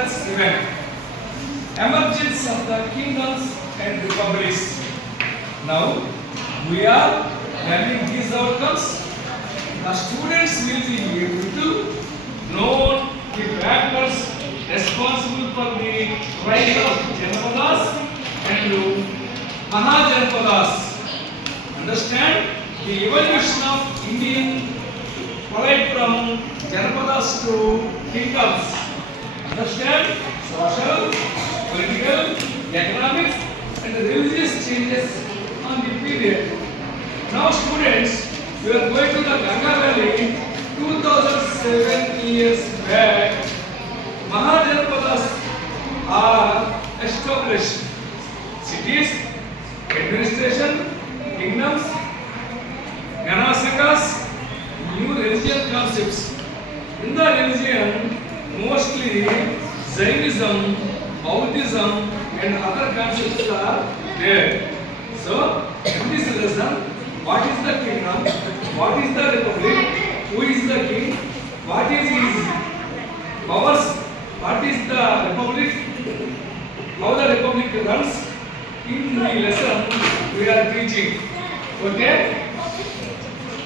plus event. Emergence of the kingdoms and republics. Now we are learning these outcomes. The students will be able to know the factors responsible for the rise of Janapadas and Mahajanapadas. Understand the evolution of Indian right from Janapadas to kingdoms. Understand social, political, economic and religious changes on the period. Now students, we are going to the Ganga Valley 2007 years back. Mahajanapadas are established. Cities, administration, kingdoms, Ganasangas, new religious concepts. In the religion, mostly Jainism, Buddhism and other concepts are there. So, in this lesson, what is the kingdom, what is the republic, who is the king, what is his powers, what is the republic, how the republic runs. In the lesson, we are teaching. Okay?